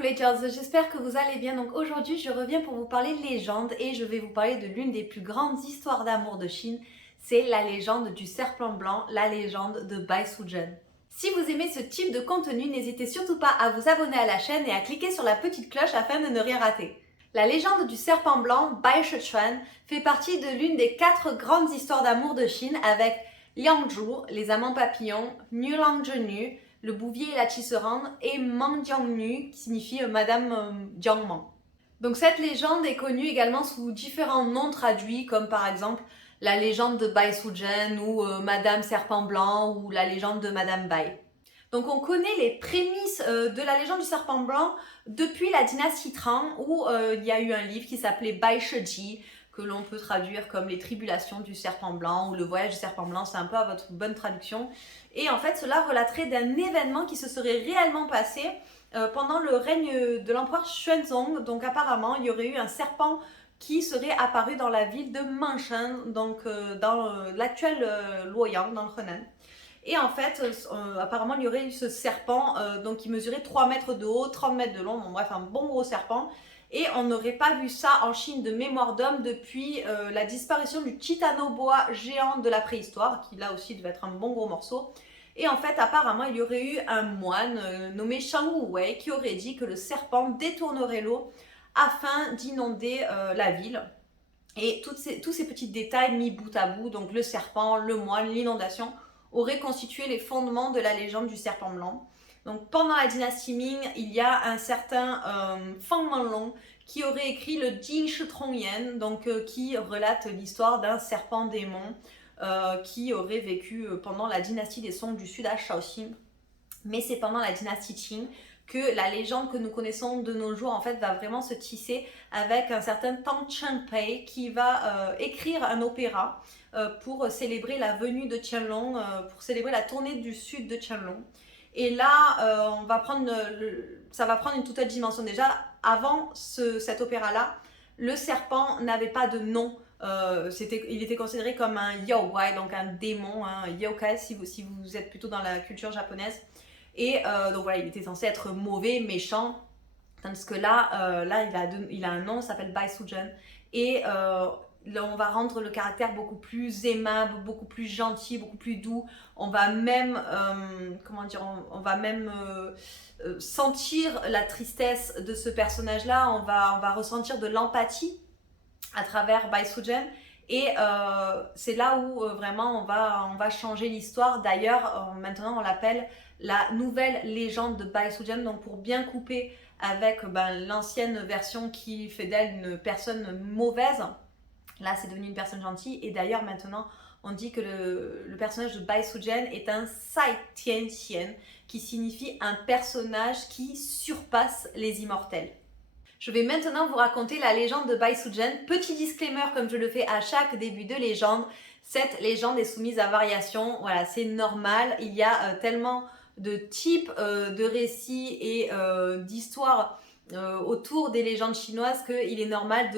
Coucou les Girls, j'espère que vous allez bien. Donc aujourd'hui, je reviens pour vous parler de légende et je vais vous parler de l'une des plus grandes histoires d'amour de Chine. C'est la légende du serpent blanc, la légende de Bai Sujen. Si vous aimez ce type de contenu, n'hésitez surtout pas à vous abonner à la chaîne et à cliquer sur la petite cloche afin de ne rien rater. La légende du serpent blanc, Bai Sichuan, fait partie de l'une des 4 grandes histoires d'amour de Chine avec Liang Zhu, les amants papillons, Nu Lang Zhenu, le bouvier et la tisserande, et Mang Jiangnu, qui signifie Madame Jiangman. Donc cette légende est connue également sous différents noms traduits, comme par exemple la légende de Bai Sujen ou Madame Serpent Blanc ou la légende de Madame Bai. Donc on connaît les prémices de la légende du serpent blanc depuis la dynastie Tang où il y a eu un livre qui s'appelait Bai Shiji que l'on peut traduire comme les tribulations du serpent blanc ou le voyage du serpent blanc, c'est un peu à votre bonne traduction. Et en fait cela relaterait d'un événement qui se serait réellement passé pendant le règne de l'empereur Xuanzong. Donc apparemment il y aurait eu un serpent qui serait apparu dans la ville de Manshan, donc dans l'actuel Luoyang, dans le Henan. Et en fait, apparemment, il y aurait eu ce serpent donc qui mesurait 3 mètres de haut, 30 mètres de long, bon, bref, un bon gros serpent. Et on n'aurait pas vu ça en Chine de mémoire d'homme depuis la disparition du titanoboa géant de la préhistoire, qui là aussi devait être un bon gros morceau. Et en fait, apparemment, il y aurait eu un moine nommé Shang Wei qui aurait dit que le serpent détournerait l'eau afin d'inonder la ville. Et tous ces petits détails mis bout à bout, donc le serpent, le moine, l'inondation, auraient constitué les fondements de la légende du serpent blanc. Donc pendant la dynastie Ming, il y a un certain Feng Manlong qui aurait écrit le Jing Shi Tongyan, donc qui relate l'histoire d'un serpent démon qui aurait vécu pendant la dynastie des Song du Sud à Shaoxing. Mais c'est pendant la dynastie Qing que la légende que nous connaissons de nos jours en fait va vraiment se tisser avec un certain Tang Chengpei qui va écrire un opéra pour célébrer la venue de Qianlong, pour célébrer la tournée du sud de Qianlong. Et là, ça va prendre une toute autre dimension. Déjà, avant cet opéra-là, le serpent n'avait pas de nom. Il était considéré comme un yaoguai, donc un démon, un yokai si vous êtes plutôt dans la culture japonaise. Et donc voilà, il était censé être mauvais, méchant, tandis que là il a un nom, il s'appelle Bai Sujen. Et là, on va rendre le caractère beaucoup plus aimable, beaucoup plus gentil, beaucoup plus doux. On va même, on va même sentir la tristesse de ce personnage-là. On va ressentir de l'empathie à travers Bai Sujen. Et c'est là où vraiment on va changer l'histoire. D'ailleurs, maintenant on l'appelle la nouvelle légende de Bai Sujen, donc pour bien couper avec l'ancienne version qui fait d'elle une personne mauvaise. Là, c'est devenu une personne gentille. Et d'ailleurs, maintenant, on dit que le personnage de Bai Sujen est un Sai Tian Xian, qui signifie un personnage qui surpasse les immortels. Je vais maintenant vous raconter la légende de Bai Sujen. Petit disclaimer, comme je le fais à chaque début de légende, cette légende est soumise à variation. Voilà, c'est normal. Il y a tellement de types de récits et d'histoires autour des légendes chinoises qu'il est normal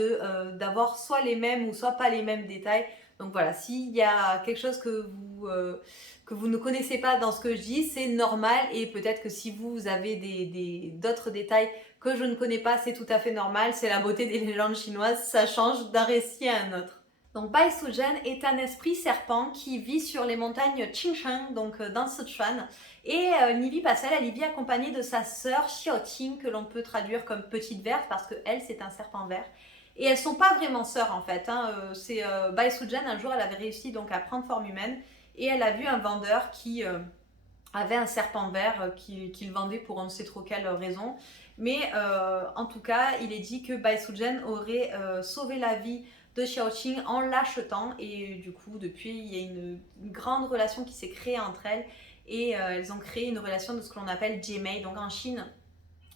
d'avoir soit les mêmes ou soit pas les mêmes détails. Donc voilà, s'il y a quelque chose que vous ne connaissez pas dans ce que je dis, c'est normal, et peut-être que si vous avez d'autres détails que je ne connais pas, c'est tout à fait normal. C'est la beauté des légendes chinoises, ça change d'un récit à un autre. Donc Bai Sujen est un esprit serpent qui vit sur les montagnes Qingshan, donc dans Sichuan, et il n'y vit pas seul, elle y vit accompagnée de sa sœur Xiaoting, que l'on peut traduire comme petite verte parce que elle c'est un serpent vert. Et elles sont pas vraiment sœurs en fait. Bai Sujen, un jour elle avait réussi donc à prendre forme humaine et elle a vu un vendeur qui avait un serpent vert qu'il vendait pour on ne sait trop quelle raison. Mais en tout cas, il est dit que Bai Sujen aurait sauvé la vie de Xiaoqing en l'achetant, et du coup depuis il y a une grande relation qui s'est créée entre elles, et elles ont créé une relation de ce que l'on appelle Jiemei. Donc en Chine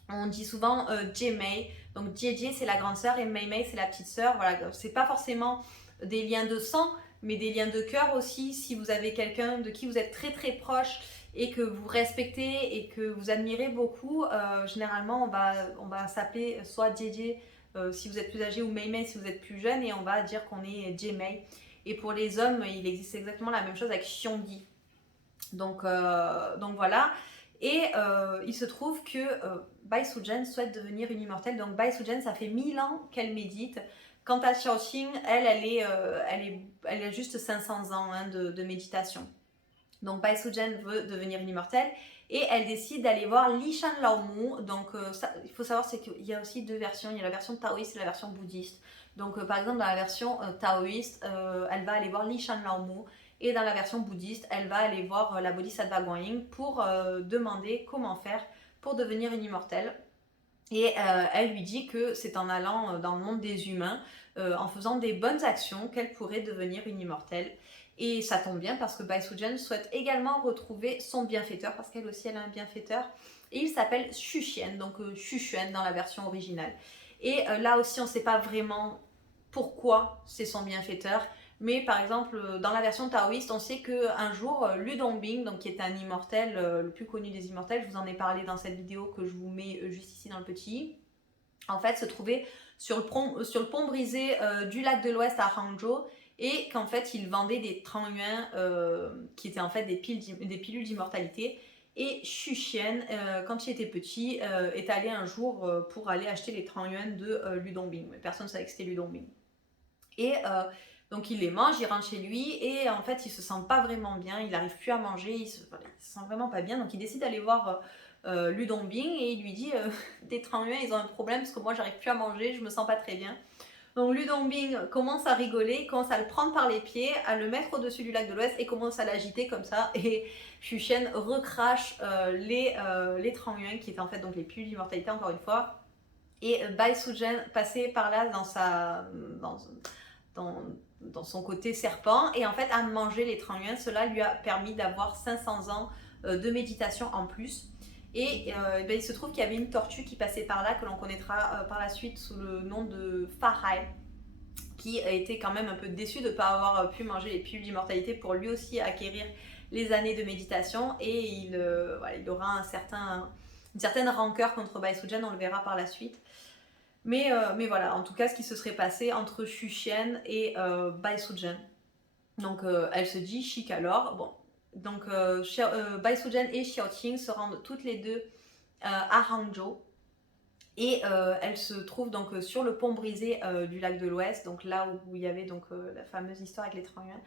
on dit souvent Jiemei, donc Jie c'est la grande sœur et Mei Mei c'est la petite sœur. Voilà, c'est pas forcément des liens de sang mais des liens de cœur aussi. Si vous avez quelqu'un de qui vous êtes très très proche et que vous respectez et que vous admirez beaucoup, généralement on va s'appeler soit Jie si vous êtes plus âgé, ou Mei Mei si vous êtes plus jeune, et on va dire qu'on est Jiemei. Et pour les hommes, il existe exactement la même chose avec Xiongdi. Donc voilà. Et il se trouve que Bai Sujen souhaite devenir une immortelle. Donc Bai Sujen, ça fait 1000 ans qu'elle médite. Quant à Xiaoqing, elle a juste 500 ans hein, de méditation. Donc Bai Sujen veut devenir une immortelle et elle décide d'aller voir Li Shan Laomu. Donc il faut savoir c'est qu'il y a aussi deux versions, il y a la version taoïste et la version bouddhiste. Donc par exemple dans la version taoïste, elle va aller voir Li Shan Laomu et dans la version bouddhiste, elle va aller voir la Bodhisattva Guanyin pour demander comment faire pour devenir une immortelle. Et elle lui dit que c'est en allant dans le monde des humains, en faisant des bonnes actions, qu'elle pourrait devenir une immortelle. Et ça tombe bien parce que Bai Sujen souhaite également retrouver son bienfaiteur, parce qu'elle aussi elle a un bienfaiteur. Et il s'appelle Xu Xian, donc Xu Xuan dans la version originale. Et là aussi on ne sait pas vraiment pourquoi c'est son bienfaiteur. Mais par exemple, dans la version taoïste, on sait qu'un jour, Lu Dongbing, donc, qui est un immortel, le plus connu des immortels, je vous en ai parlé dans cette vidéo que je vous mets juste ici dans le petit, en fait, se trouvait sur le pont brisé du lac de l'Ouest à Hangzhou, et qu'en fait, il vendait des trangyuan qui étaient en fait des pilules d'immortalité. Et Xu Xian, quand il était petit, est allé un jour pour aller acheter les trangyuan de Lu Dongbing. Mais personne ne savait que c'était Lu Dongbing. Et donc il les mange, il rentre chez lui et en fait il se sent pas vraiment bien, il n'arrive plus à manger, il se sent vraiment pas bien. Donc il décide d'aller voir Lu Dongbing et il lui dit tes trangyuan ils ont un problème parce que moi j'arrive plus à manger, je me sens pas très bien. Donc Lu Dongbing commence à rigoler, il commence à le prendre par les pieds, à le mettre au-dessus du lac de l'Ouest et commence à l'agiter comme ça. Et Xu Xian recrache les trangyuan qui étaient en fait donc les pilules d'immortalité encore une fois. Et Bai Sujen passait par là dans son côté serpent et en fait à manger les trangyuan, cela lui a permis d'avoir 500 ans de méditation en plus. Et il se trouve qu'il y avait une tortue qui passait par là, que l'on connaîtra par la suite sous le nom de Farai, qui a été quand même un peu déçu de ne pas avoir pu manger les pilules d'immortalité pour lui aussi acquérir les années de méditation. Et il aura une certaine rancœur contre Bai Sujen, on le verra par la suite. Mais voilà, en tout cas, ce qui se serait passé entre Xu Xian et Bai Sujen. Donc elle se dit chic alors. Bon, donc Bai Sujen et Xiaoqing se rendent toutes les deux à Hangzhou. Et elle se trouve donc sur le pont brisé du lac de l'Ouest, donc là où il y avait donc la fameuse histoire avec les trangyuan.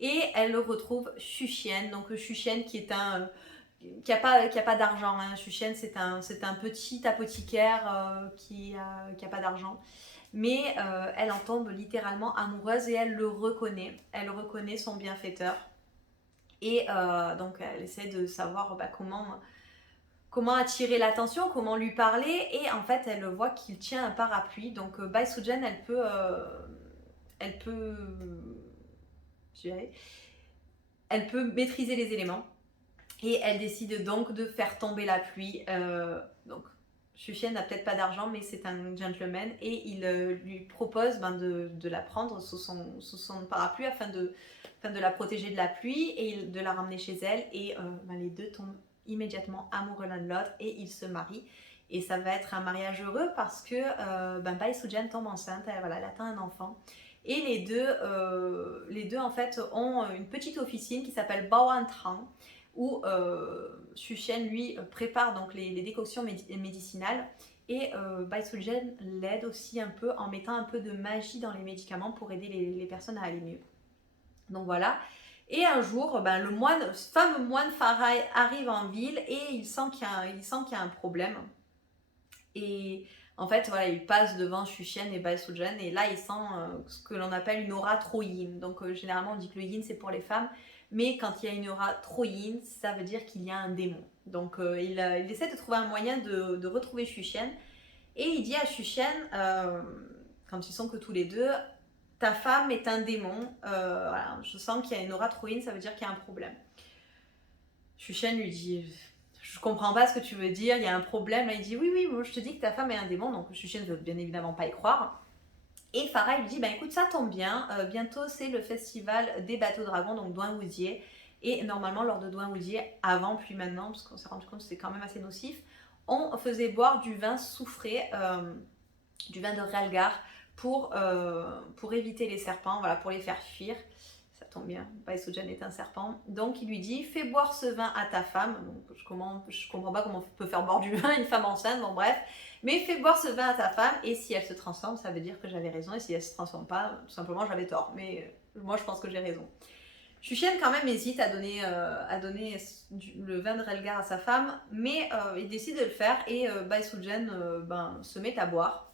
Et elle retrouve Xu Xian, donc Xu Xian qui est qui a pas d'argent. Hein. Xu Xian c'est un petit apothicaire qui a pas d'argent. Mais elle en tombe littéralement amoureuse et elle le reconnaît. Elle reconnaît son bienfaiteur. Et donc elle essaie de savoir comment attirer l'attention, comment lui parler. Et en fait elle voit qu'il tient un parapluie. Donc Bai Sujen elle peut maîtriser les éléments. Et elle décide donc de faire tomber la pluie. Donc Xu Xian n'a peut-être pas d'argent, mais c'est un gentleman et il lui propose de la prendre sous son parapluie afin de la protéger de la pluie et de la ramener chez elle. Et les deux tombent immédiatement amoureux l'un de l'autre et ils se marient. Et ça va être un mariage heureux parce que Bai Sujen tombe enceinte, elle atteint un enfant. Et les deux en fait ont une petite officine qui s'appelle Baoan Trang, où Xu Xian lui prépare donc les décoctions médicinales et Bai Sujen l'aide aussi un peu en mettant un peu de magie dans les médicaments pour aider les personnes à aller mieux. Donc voilà. Et un jour, le fameux moine Farai arrive en ville et il sent qu'il y a un problème. Et en fait, voilà, il passe devant Xu Xian et Bai Sujen et là, il sent ce que l'on appelle une aura trop yin. Donc généralement, on dit que le yin, c'est pour les femmes. Mais quand il y a une aura trop yin, ça veut dire qu'il y a un démon. Donc il essaie de trouver un moyen de retrouver Xu Xian. Et il dit à Xu Xian, quand ils sont que tous les deux, ta femme est un démon. Voilà, je sens qu'il y a une aura trop yin, ça veut dire qu'il y a un problème. Xu Xian lui dit, je comprends pas ce que tu veux dire, il y a un problème. Là, il dit, oui, moi je te dis que ta femme est un démon. Donc Xu Xian ne veut bien évidemment pas y croire. Et Farah lui dit, écoute, ça tombe bien, bientôt c'est le festival des bateaux dragons, donc Douin-Ouzier. Et normalement, lors de Douin-Ouzier, avant puis maintenant, parce qu'on s'est rendu compte que c'est quand même assez nocif, on faisait boire du vin soufré, du vin de Relgar, pour éviter les serpents, voilà, pour les faire fuir. ça tombe bien, Bai Sujan est un serpent. Donc il lui dit, fais boire ce vin à ta femme. Donc je comprends pas comment on peut faire boire du vin à une femme enceinte, bon bref. Mais fais boire ce vin à ta femme, et si elle se transforme, ça veut dire que j'avais raison, et si elle se transforme pas, tout simplement j'avais tort. Mais moi je pense que j'ai raison. Xuxian quand même hésite à donner le vin de Relgar à sa femme, mais il décide de le faire, et Bai Sujan se met à boire.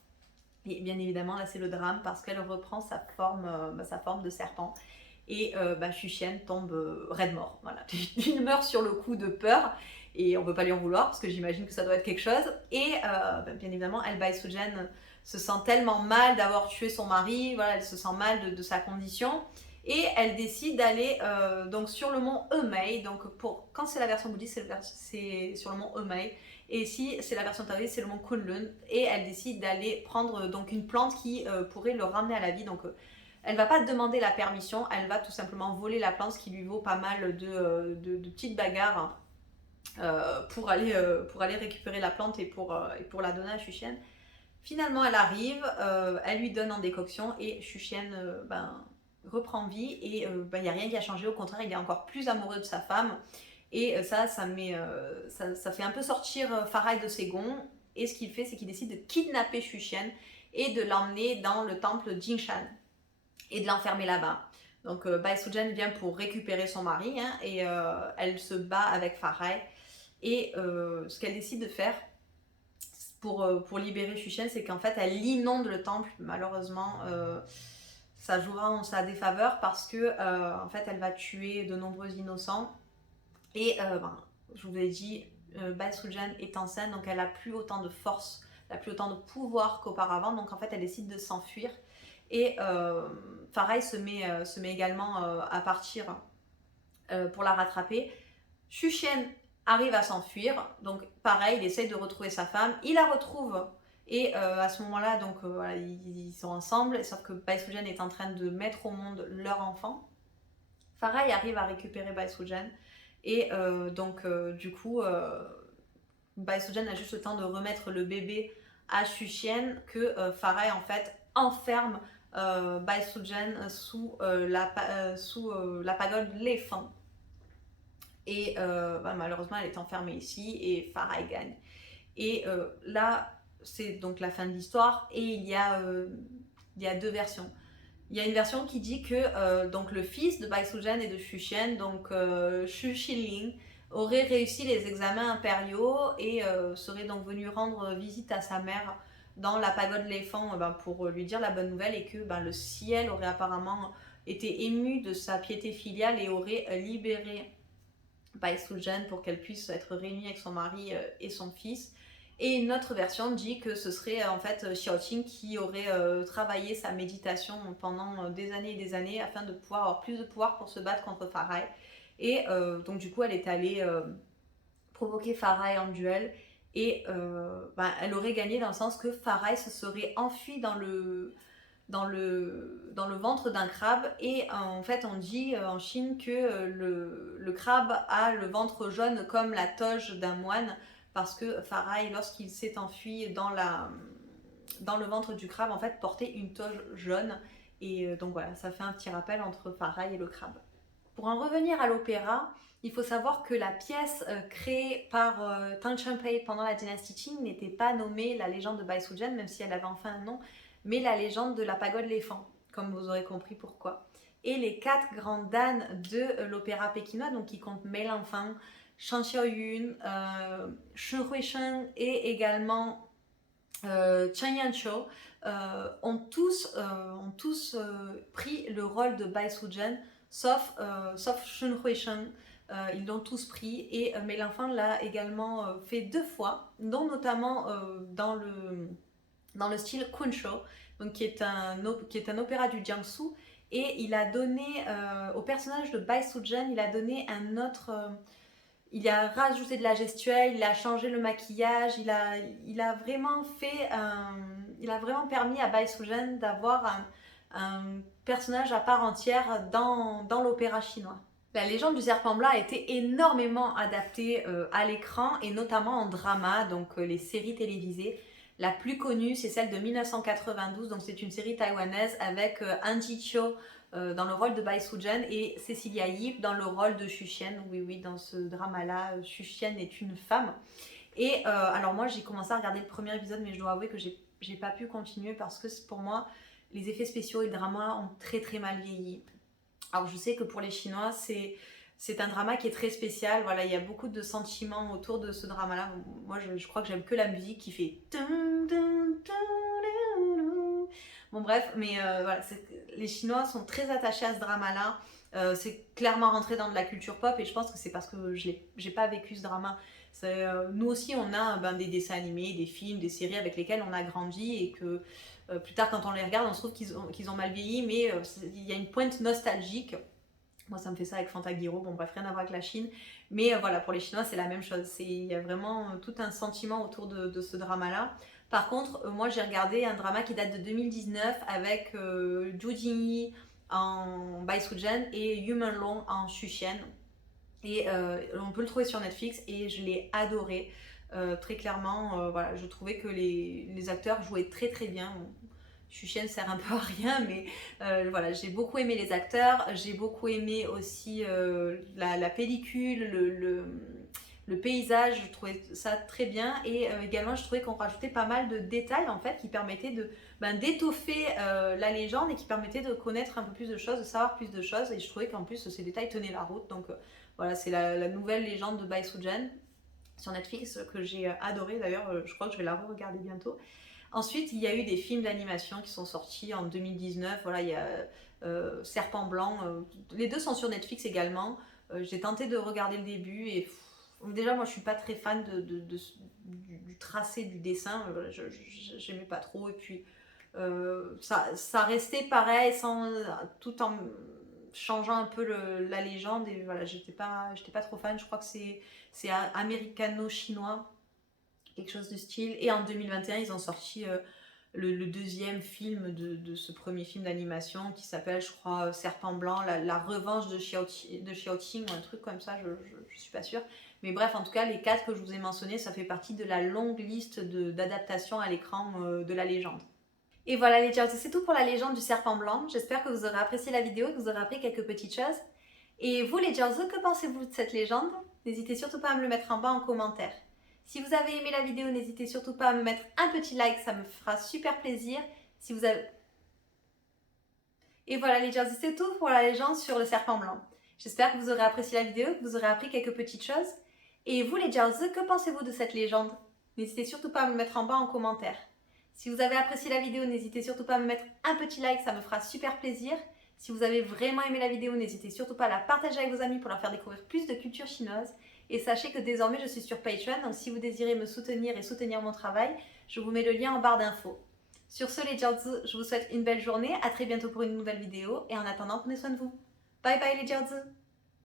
Et bien évidemment là c'est le drame parce qu'elle reprend sa forme de serpent. Et Xuxian tombe raide mort. Voilà. Il meurt sur le coup de peur, et on ne peut pas lui en vouloir parce que j'imagine que ça doit être quelque chose. Et bien évidemment, Bai Sujan se sent tellement mal d'avoir tué son mari, voilà, elle se sent mal de sa condition. Et elle décide d'aller donc sur le mont Emei. Donc quand c'est la version bouddhiste, c'est sur le mont Emei. Et si c'est la version taoïste, c'est le mont Kunlun. Et elle décide d'aller prendre donc une plante qui pourrait le ramener à la vie. Donc elle ne va pas demander la permission, elle va tout simplement voler la plante, ce qui lui vaut pas mal de petites bagarres pour aller récupérer la plante et pour la donner à Xuxian. Finalement, elle arrive, elle lui donne en décoction, et Xuxian reprend vie, et il n'y a rien qui a changé, au contraire, il est encore plus amoureux de sa femme. Et ça fait un peu sortir Farai de ses gonds. Et ce qu'il fait, c'est qu'il décide de kidnapper Xuxian et de l'emmener dans le temple Jingshan et de l'enfermer là-bas. Donc Bai Sujan vient pour récupérer son mari, hein, et elle se bat avec Farai. Et ce qu'elle décide de faire pour libérer Xuxian, c'est qu'en fait elle inonde le temple. Malheureusement, ça jouera en sa défaveur parce que en fait elle va tuer de nombreux innocents. Et je vous l'ai dit, Bai Sujan est enceinte, donc elle n'a plus autant de force, elle n'a plus autant de pouvoir qu'auparavant. Donc en fait elle décide de s'enfuir. Et Farai se met également à partir pour la rattraper. Xuxian arrive à s'enfuir, donc pareil, il essaye de retrouver sa femme, il la retrouve, et à ce moment-là, donc voilà, ils sont ensemble, sauf que Bai Sujan est en train de mettre au monde leur enfant. Farai arrive à récupérer Bai Sujan, et du coup, Bai Sujan a juste le temps de remettre le bébé à Xuxian que Farai en fait enferme Bai Sujan sous la pagode l'éléphant. Et malheureusement, elle est enfermée ici, et Farai gagne. Et là, c'est donc la fin de l'histoire, et il y a deux versions. Il y a une version qui dit que donc le fils de Bai Sujan et de Xuxian, donc Xu Xiling, aurait réussi les examens impériaux et serait donc venu rendre visite à sa mère dans la pagode de l'éléphant pour lui dire la bonne nouvelle, et que le ciel aurait apparemment été ému de sa piété filiale et aurait libéré Bai Sujan pour qu'elle puisse être réunie avec son mari et son fils. Et une autre version dit que ce serait en fait Xiaoqing qui aurait travaillé sa méditation pendant des années afin de pouvoir avoir plus de pouvoir pour se battre contre Farai. Et donc du coup elle est allée provoquer Farai en duel, et elle aurait gagné dans le sens que Farai se serait enfui dans le ventre d'un crabe. Et en fait on dit en Chine que le crabe a le ventre jaune comme la toge d'un moine, parce que Farai, lorsqu'il s'est enfui dans le ventre du crabe, en fait portait une toge jaune. Et donc voilà, ça fait un petit rappel entre Farai et le crabe. Pour en revenir à l'opéra, il faut savoir que la pièce créée par Tang Chunpei pendant la dynastie Qing n'était pas nommée La légende de Bai Sujan, même si elle avait enfin un nom, mais La légende de la pagode l'éléphant, comme vous aurez compris pourquoi. Et les 4 grandes dames de l'opéra pékinois, donc qui comptent Mei Lanfang, Shan Xiaoyun, Shun Huisheng et également Chen Yanqiu, ont tous pris le rôle de Bai Sujan, sauf Shun Huisheng. Ils l'ont tous pris, et Mei Lanfang l'a également fait 2 fois, dont notamment dans le style Kunsho, donc qui est un opéra du Jiangsu. Et il a donné au personnage de Bai Sujan, il a donné un autre... il a rajouté de la gestuelle, il a changé le maquillage, il a vraiment permis à Bai Sujan d'avoir un personnage à part entière dans l'opéra chinois. La légende du serpent blanc a été énormément adaptée à l'écran, et notamment en drama, donc les séries télévisées. La plus connue, c'est celle de 1992, donc c'est une série taïwanaise avec Han Ji-chyo dans le rôle de Bai Sujan et Cecilia Yip dans le rôle de Xuxian. Oui, oui, dans ce drama-là, Xuxian est une femme. Et alors moi j'ai commencé à regarder le premier épisode, mais je dois avouer que j'ai pas pu continuer parce que pour moi les effets spéciaux et le drama ont très très mal vieilli. Alors je sais que pour les Chinois c'est un drama qui est très spécial, voilà, il y a beaucoup de sentiments autour de ce drama-là. Moi je crois que j'aime que la musique qui fait... Bon bref, mais voilà, les Chinois sont très attachés à ce drama-là. C'est clairement rentré dans de la culture pop et je pense que c'est parce que j'ai pas vécu ce drama. Nous aussi on a des dessins animés, des films, des séries avec lesquels on a grandi et que plus tard quand on les regarde on se trouve qu'ils ont mal vieilli, mais il y a une pointe nostalgique. Moi ça me fait ça avec Fantagiro, bon bref, rien à voir avec la Chine, mais voilà, pour les Chinois c'est la même chose, il y a vraiment tout un sentiment autour de ce drama là. Par contre, moi j'ai regardé un drama qui date de 2019 avec Zhu Jingyi en Bai Sujan et Yu Menlong en Xuxian. Et on peut le trouver sur Netflix et je l'ai adoré. Très clairement, voilà, je trouvais que les acteurs jouaient très très bien. Xuxian sert un peu à rien, mais voilà, j'ai beaucoup aimé les acteurs, j'ai beaucoup aimé aussi la pellicule, le paysage, je trouvais ça très bien et également je trouvais qu'on rajoutait pas mal de détails en fait qui permettaient d'étoffer la légende et qui permettaient de connaître un peu plus de choses, de savoir plus de choses et je trouvais qu'en plus ces détails tenaient la route. Donc voilà, c'est la nouvelle légende de Bai Sujan sur Netflix que j'ai adoré d'ailleurs, je crois que je vais la re-regarder bientôt. Ensuite, il y a eu des films d'animation qui sont sortis en 2019. Voilà, il y a Serpent Blanc. Les deux sont sur Netflix également. J'ai tenté de regarder le début et déjà, moi, je suis pas très fan du tracé du dessin. J'aimais pas trop. Et puis, ça restait pareil, tout en changeant un peu la légende. Et voilà, j'étais pas trop fan. Je crois que c'est américano-chinois, quelque chose de style. Et en 2021, ils ont sorti le deuxième film de ce premier film d'animation qui s'appelle, je crois, Serpent Blanc, la revanche de Xiaoqing ou un truc comme ça, je suis pas sûre. Mais bref, en tout cas, les 4 que je vous ai mentionnés, ça fait partie de la longue liste d'adaptations à l'écran de la légende. Et voilà les Jiaozi, c'est tout pour la légende du Serpent Blanc. J'espère que vous aurez apprécié la vidéo et que vous aurez appris quelques petites choses. Et vous les Jiaozi, que pensez-vous de cette légende? N'hésitez surtout pas à me le mettre en bas en commentaire. Si vous avez aimé la vidéo, n'hésitez surtout pas à me mettre un petit like, ça me fera super plaisir. Si vous avez... Et voilà les Jiaozi, c'est tout pour la légende sur le Serpent Blanc. J'espère que vous aurez apprécié la vidéo, que vous aurez appris quelques petites choses. Et vous les Jiaozi, que pensez-vous de cette légende? N'hésitez surtout pas à me le mettre en bas en commentaire. Si vous avez apprécié la vidéo, n'hésitez surtout pas à me mettre un petit like, ça me fera super plaisir. Si vous avez vraiment aimé la vidéo, n'hésitez surtout pas à la partager avec vos amis pour leur faire découvrir plus de culture chinoise. Et sachez que désormais je suis sur Patreon, donc si vous désirez me soutenir et soutenir mon travail, je vous mets le lien en barre d'infos. Sur ce les Jiaozi, je vous souhaite une belle journée, à très bientôt pour une nouvelle vidéo et en attendant prenez soin de vous. Bye bye les Jiaozi.